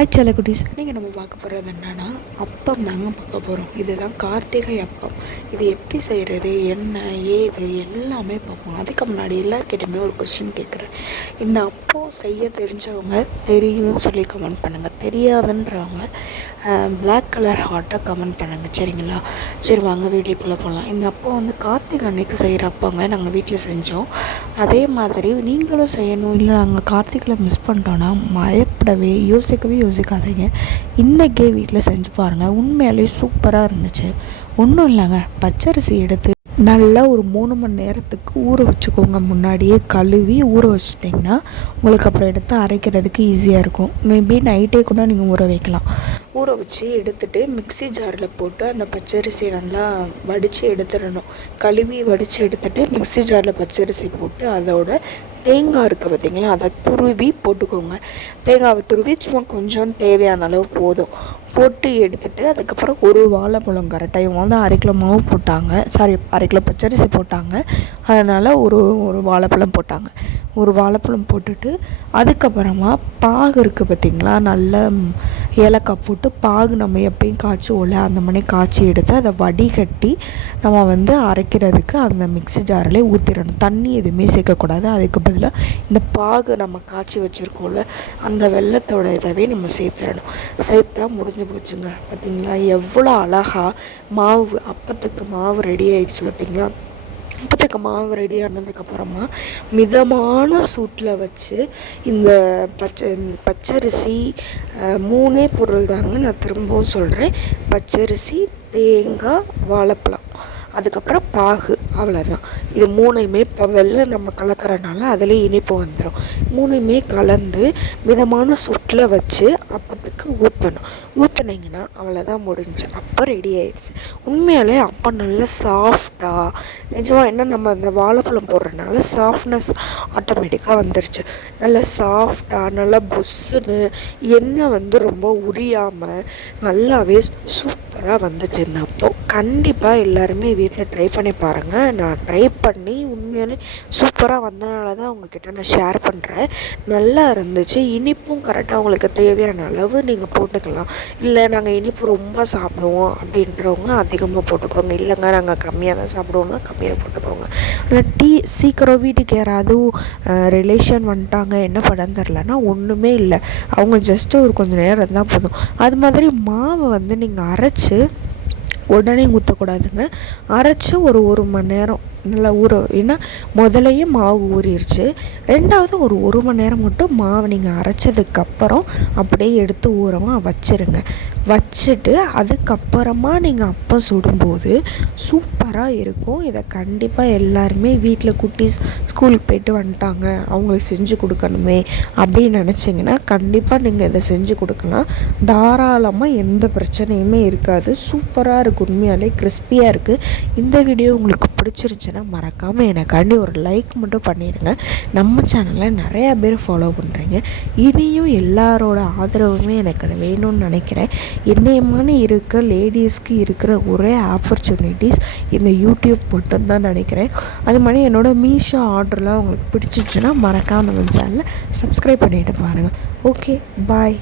Hi செல்லக்குட்டீஸ் நீங்கள் நம்ம பார்க்க போகிறது என்னென்னா அப்பம் தாங்க பார்க்க போகிறோம் இதுதான் கார்த்திகை அப்பம். இது எப்படி செய்கிறது என்ன ஏது எல்லாமே பார்ப்போம். அதுக்கு முன்னாடி எல்லாருக்கிட்டையுமே ஒரு கொஸ்டின் கேட்குறேன். இந்த அப்பம் செய்ய தெரிஞ்சவங்க தெரியும்னு சொல்லி கமெண்ட் பண்ணுங்கள் தெரியாதுன்றவங்க பிளாக் கலர் ஹார்ட்டாக கமெண்ட் பண்ணுங்கள் சரிங்களா? சரி வாங்க வீடியோக்குள்ளே போகலாம் இந்த அப்பம் வந்து கார்த்திகை அன்னைக்கு செய்கிற அப்பங்க நாங்கள் வீட்டில் செஞ்சோம். அதே மாதிரி நீங்களும் செய்யணும். இல்லை நாங்கள் கார்த்திகையில் மிஸ் பண்ணிட்டோன்னா மயப்படவே யோசிக்கவே யோசிக்காதீங்க. இன்றைக்கே வீட்டில் செஞ்சு பாருங்கள் உண்மையாலேயே சூப்பராக இருந்துச்சு. ஒன்றும் இல்லைங்க. பச்சரிசி எடுத்து நல்லா ஒரு மூணு மணி நேரத்துக்கு ஊற வச்சுக்கோங்க. முன்னாடியே கழுவி ஊற வச்சுட்டிங்கன்னா உங்களுக்கு அப்புறம் எடுத்து அரைக்கிறதுக்கு ஈஸியாக இருக்கும். மேபி நைட்டே கூட நீங்கள் ஊற வைக்கலாம். ஊற வச்சு எடுத்துட்டு மிக்ஸி ஜாரில் போட்டு அந்த பச்சரிசி நல்லா வடித்து எடுத்துடணும். கழுவி வடித்து எடுத்துட்டு மிக்ஸி ஜாரில் பச்சரிசி போட்டு அதோட தேங்காய் இருக்குது பார்த்தீங்களா? அதை துருவி போட்டுக்கோங்க. தேங்காவை துருவி சும்மா கொஞ்சம் தேவையான அளவு போதும். போட்டு எடுத்துட்டு அதுக்கப்புறம் ஒரு வாழைப்பழம் கரெக்டாக இவங்க வந்து அரை கிலோ மாவு போட்டாங்க. சாரி அரை கிலோ பச்சரிசி போட்டாங்க. அதனால் ஒரு ஒரு வாழைப்பழம் போட்டாங்க. ஒரு வாழைப்பழம் போட்டுட்டு அதுக்கப்புறமா பாகு இருக்குது பார்த்திங்களா? நல்ல ஏலக்காய் போட்டு பாகு நம்ம எப்பயும் காய்ச்சுவோம்ல அந்த மாதிரி காய்ச்சி எடுத்து அதை வடிகட்டி நம்ம வந்து அரைக்கிறதுக்கு அந்த மிக்ஸி ஜாரில் ஊற்றிடணும் தண்ணி எதுவுமே சேர்க்கக்கூடாது. அதுக்கு பதிலாக இந்த பாகு நம்ம காய்ச்சி வச்சுருக்கோம்ல அந்த வெள்ளத்தோட இதவே நம்ம சேர்த்துடணும். சேர்த்தா முடிஞ்சு போச்சுங்க. பார்த்திங்களா? எவ்வளோ அழகாக மாவு அப்பத்துக்கு மாவு ரெடி ஆயிடுச்சு பார்த்திங்களா? அப்பத்துக்கு மாவு ரெடி ஆனதுக்கப்புறமா மிதமான சூட்டில் வச்சு இந்த பச்சை பச்சரிசி மூணே பொருள் தாங்க நான் திரும்பவும் சொல்கிறேன் பச்சரிசி தேங்காய் வாழைப்பழம். அதுக்கப்புறம் பாகு. அவ்வளோதான் இது மூணையுமே இப்போ வெள்ளை நம்ம கலக்கிறனால அதில் இனிப்பு வந்துடும் மூணையுமே கலந்து மிதமான சுட்டில் வச்சு அப்பத்துக்கு ஊற்றணும் ஊற்றுனீங்கன்னா அவ்வளோதான் முடிஞ்சு. அப்போ ரெடி ஆயிடுச்சு. உண்மையாலே அப்போ நல்லா சாஃப்டாக நிஜமாக என்ன நம்ம அந்த வாழைப்பழம் போடுறதுனால சாஃப்ட்னஸ் ஆட்டோமேட்டிக்காக வந்துருச்சு. நல்லா சாஃப்டாக நல்லா புஷ்ஷுன்னு எண்ணெய் வந்து ரொம்ப உரியாமல் நல்லாவே சூப்பராக வந்துச்சு இந்த அப்போ. கண்டிப்பாக எல்லாருமே வீட்டில் ட்ரை பண்ணி பாருங்கள் நான் ட்ரை பண்ணி உண்மையாலே சூப்பராக வந்தனால தான் உங்ககிட்ட நான் ஷேர் பண்ணுறேன் நல்லா இருந்துச்சு. இனிப்பும் கரெக்டாக உங்களுக்கு தேவையான அளவு நீங்கள் போட்டுக்கலாம். இல்லை நாங்கள் இனிப்பு ரொம்ப சாப்பிடுவோம் அப்படின்றவங்க அதிகமாக போட்டுக்கோங்க. இல்லைங்க நாங்கள் கம்மியாக தான் சாப்பிடுவோம்னா கம்மியாக போட்டுக்கோங்க. ஆனால் டீ சீக்கிரம் வீட்டுக்கு யாராவது ரிலேஷன் வந்துட்டாங்க என்ன படம் தெரிலனா ஒன்றுமே இல்லை. அவங்க ஜஸ்ட்டு ஒரு கொஞ்சம் நேரம் இருந்தால் போதும். அது மாதிரி மாவை வந்து நீங்கள் அரைச்சி உடனே ஊற்றக்கூடாதுங்க அரைச்சி ஒரு ஒரு மணி நேரம் நல்லா ஊற ஏன்னா முதலையே மாவு ஊறிடுச்சு ரெண்டாவது ஒரு ஒரு மணி நேரம் மட்டும் மாவை நீங்கள் அரைச்சதுக்கப்புறம் அப்படியே எடுத்து ஊறமாக வச்சுருங்க. வச்சுட்டு அதுக்கப்புறமா நீங்கள் அப்பம் சுடும்போது சூப்பராக இருக்கும். இதை கண்டிப்பாக எல்லாருமே வீட்டில் குட்டீஸ் ஸ்கூலுக்கு போயிட்டு வந்துட்டாங்க. அவங்களுக்கு செஞ்சு கொடுக்கணுமே அப்படின்னு நினச்சிங்கன்னா கண்டிப்பாக நீங்கள் இதை செஞ்சு கொடுக்கலாம். தாராளமாக எந்த பிரச்சனையுமே இருக்காது. சூப்பராக இருக்கும். உண்மையாலே கிறிஸ்பியாக இருக்குது இந்த வீடியோ உங்களுக்கு பிடிச்சிருந்துச்சின்னா மறக்காமல் எனக்காண்டி ஒரு லைக் மட்டும் பண்ணிடுங்க நம்ம சேனலில் நிறையா பேர் ஃபாலோ பண்ணுறீங்க இனியும் எல்லாரோட ஆதரவுமே எனக்கு வேணும்னு நினைக்கிறேன். என்னையமான இருக்க லேடிஸ்க்கு இருக்கிற ஒரே ஆப்பர்ச்சுனிட்டிஸ் இந்த யூடியூப் மட்டும்தான் நினைக்கிறேன். அது மாதிரி என்னோடய மீஷோ ஆர்டர்லாம் உங்களுக்கு பிடிச்சிச்சுன்னா மறக்காமல் நம்ம சேனலை சப்ஸ்கிரைப் பண்ணிவிட்டு பாருங்கள் ஓகே பாய்